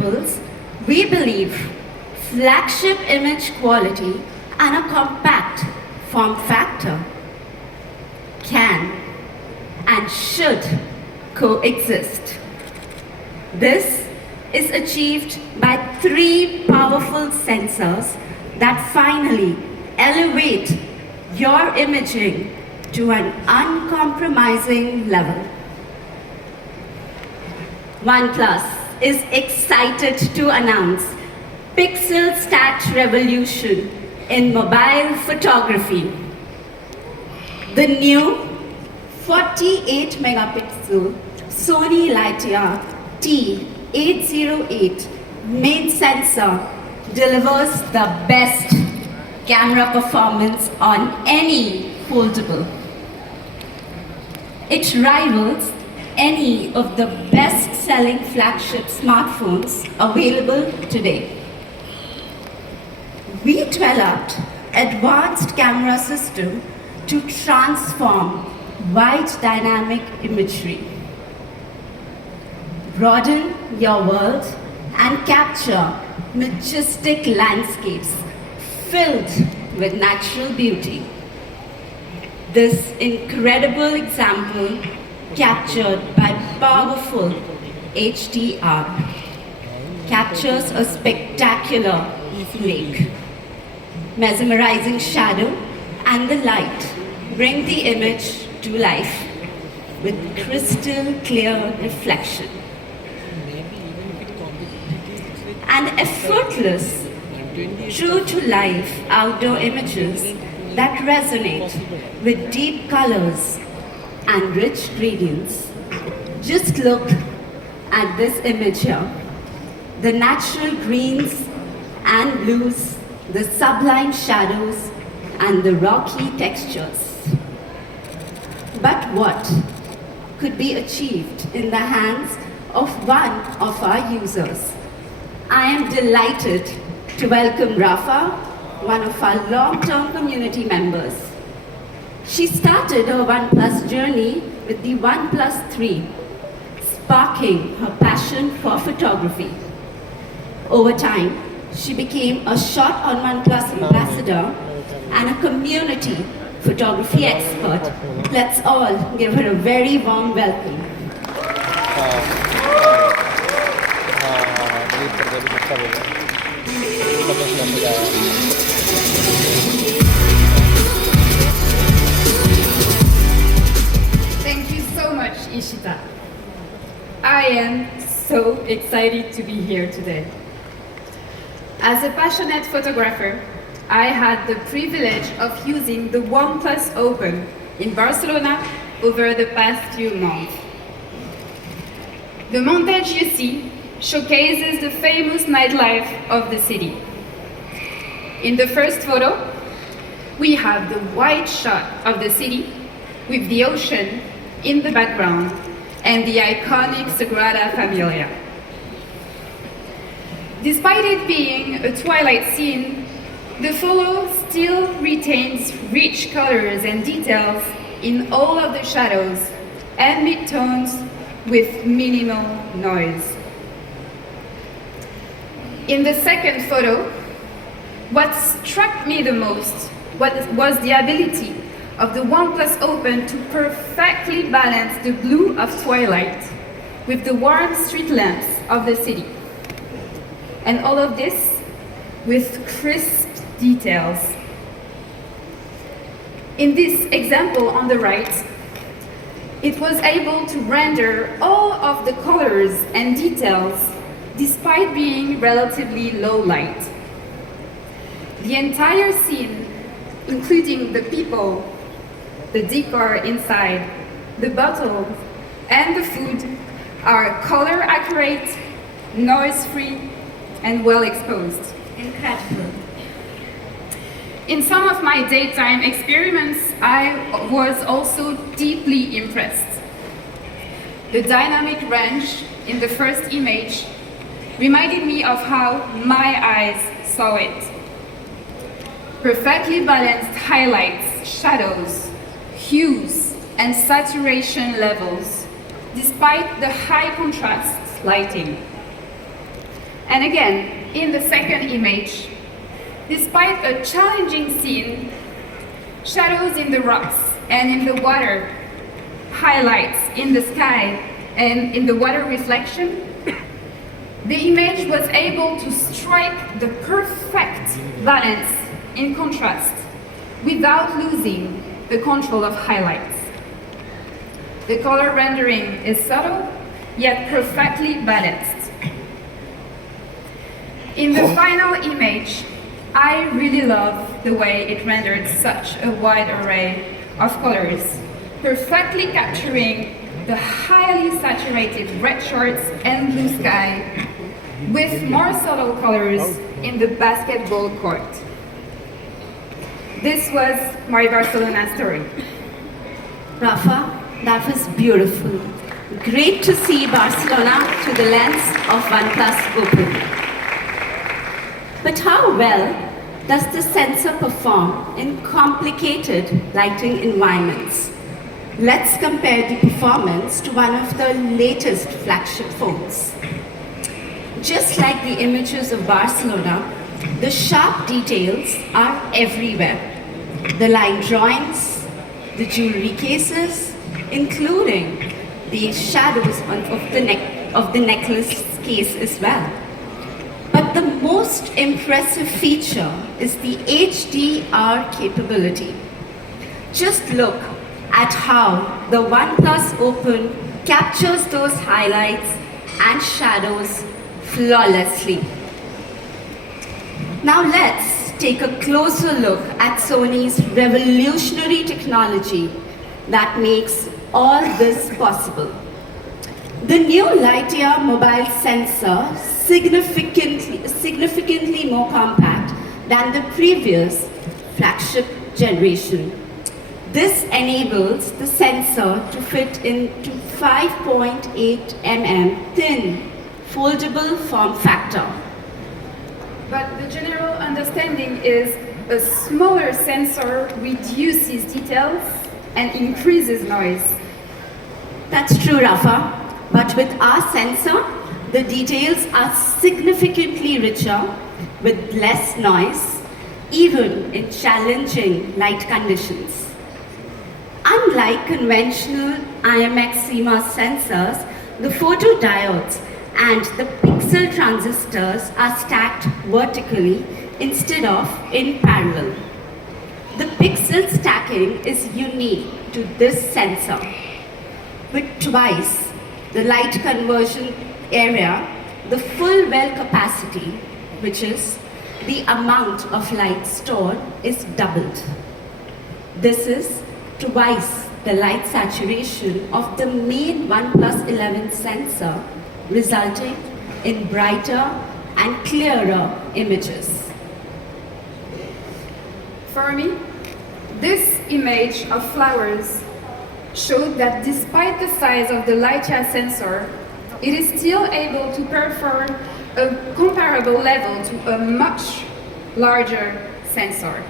Foldables, we believe flagship image quality and a compact form factor can and should coexist. This is achieved by 3 powerful sensors that finally elevate your imaging to an uncompromising level. OnePlus is excited to announce Pixel Stat Revolution in mobile photography. The new 48 megapixel Sony Lightyear T808 main sensor delivers the best camera performance on any foldable. It rivals any of the best-selling flagship smartphones available today. We developed advanced camera system to transform wide dynamic imagery, broaden your world, and capture majestic landscapes filled with natural beauty. This incredible example, captured by powerful HDR, captures a spectacular lake. Mesmerizing shadow and the light bring the image to life with crystal clear reflection. And effortless, true to life outdoor images that resonate with deep colors and rich gradients. Just look at this image here. The natural greens and blues, the sublime shadows, and the rocky textures. But what could be achieved in the hands of one of our users? I am delighted to welcome Rafa, one of our long-term community members. She started her OnePlus journey with the OnePlus 3, sparking her passion for photography. Over time, she became a Shot on OnePlus ambassador and a community photography expert. Let's all give her a very warm welcome. Thank you so much, Ishita. I am so excited to be here today. As a passionate photographer, I had the privilege of using the OnePlus Open in Barcelona over the past few months. The montage you see showcases the famous nightlife of the city. In the first photo, we have the wide shot of the city with the ocean in the background and the iconic Sagrada Familia. Despite it being a twilight scene, the photo still retains rich colors and details in all of the shadows and midtones with minimal noise. In the second photo, what struck me the most was the ability of the OnePlus Open to perfectly balance the blue of twilight with the warm street lamps of the city. And all of this with crisp details. In this example on the right, it was able to render all of the colors and details despite being relatively low light. The entire scene, including the people, the decor inside, the bottles, and the food, are color accurate, noise-free, and well exposed. Incredible. In some of my daytime experiments, I was also deeply impressed. The dynamic range in the first image reminded me of how my eyes saw it. Perfectly balanced highlights, shadows, hues, and saturation levels, despite the high contrast lighting. And again, in the second image, despite a challenging scene, shadows in the rocks and in the water, highlights in the sky and in the water reflection, the image was able to strike the perfect balance in contrast without losing the control of highlights. The color rendering is subtle, yet perfectly balanced. In the final image, I really love the way it rendered such a wide array of colors, perfectly capturing the highly saturated red shorts and blue sky, with more subtle colors in the basketball court. This was my Barcelona story. Rafa, that was beautiful. Great to see Barcelona through the lens of OnePlus Open. But how well does the sensor perform in complicated lighting environments? Let's compare the performance to one of the latest flagship phones. Just like the images of Barcelona, the sharp details are everywhere. The line drawings, the jewelry cases, including the shadows of the necklace case as well. But the most impressive feature is the HDR capability. Just look at how the OnePlus Open captures those highlights and shadows flawlessly. Now let's take a closer look at Sony's revolutionary technology that makes all this possible. The new Lightyear mobile sensor significantly more compact than the previous flagship generation. This enables the sensor to fit into 5.8 mm thin, foldable form factor. But the general understanding is a smaller sensor reduces details and increases noise. That's true, Rafa. But with our sensor, the details are significantly richer with less noise, even in challenging light conditions. Unlike conventional IMX CMOS sensors, the photodiodes and the pixel transistors are stacked vertically instead of in parallel. The pixel stacking is unique to this sensor. With twice the light conversion area, the full well capacity, which is the amount of light stored, is doubled. This is twice the light saturation of the main OnePlus 11 sensor, resulting in brighter and clearer images. For me, this image of flowers showed that despite the size of the Lightyear sensor, it is still able to perform a comparable level to a much larger sensor.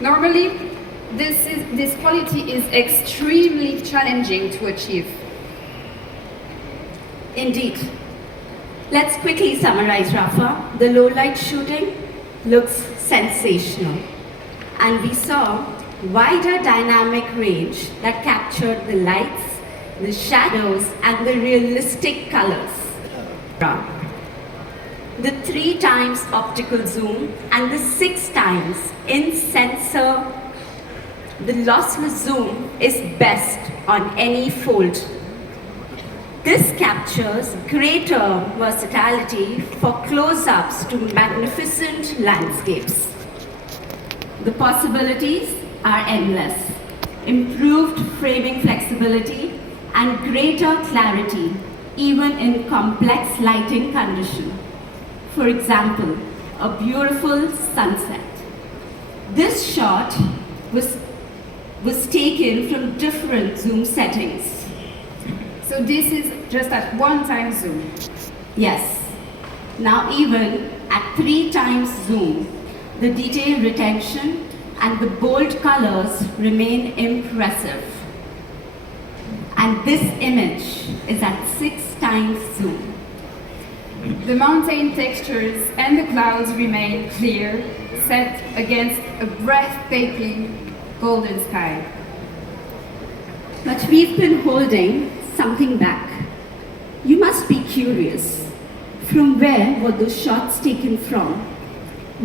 Normally, this quality is extremely challenging to achieve. Indeed. Let's quickly summarize, Rafa. The low light shooting looks sensational. And we saw wider dynamic range that captured the lights, the shadows, and the realistic colors. The 3 times optical zoom and the 6 times in sensor. The lossless zoom is best on any fold. This captures greater versatility for close-ups to magnificent landscapes. The possibilities are endless. Improved framing flexibility and greater clarity, even in complex lighting conditions. For example, a beautiful sunset. This shot was taken from different zoom settings. So this is just at 1 time zoom. Yes. Now even at 3 times zoom, the detail retention and the bold colors remain impressive. And this image is at 6 times zoom. The mountain textures and the clouds remain clear, set against a breathtaking golden sky. But we've been holding something back. You must be curious. From where were those shots taken from?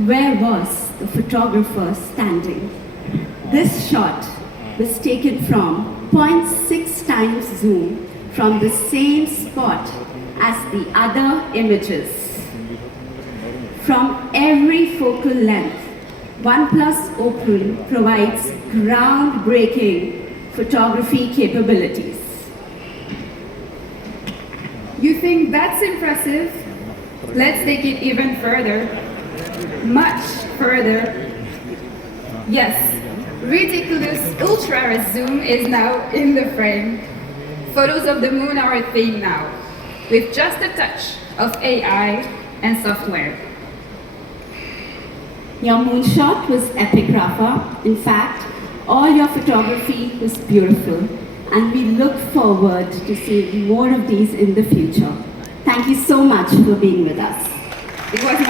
Where was the photographer standing? This shot was taken from 0.6 times zoom from the same spot as the other images. From every focal length, OnePlus Open provides groundbreaking photography capabilities. You think that's impressive? Let's take it even further. Much further. Yes, ridiculous ultra zoom is now in the frame. Photos of the moon are a thing now, with just a touch of AI and software. Your moonshot was epic, Rafa. In fact, all your photography was beautiful, and we look forward to seeing more of these in the future. Thank you so much for being with us. It was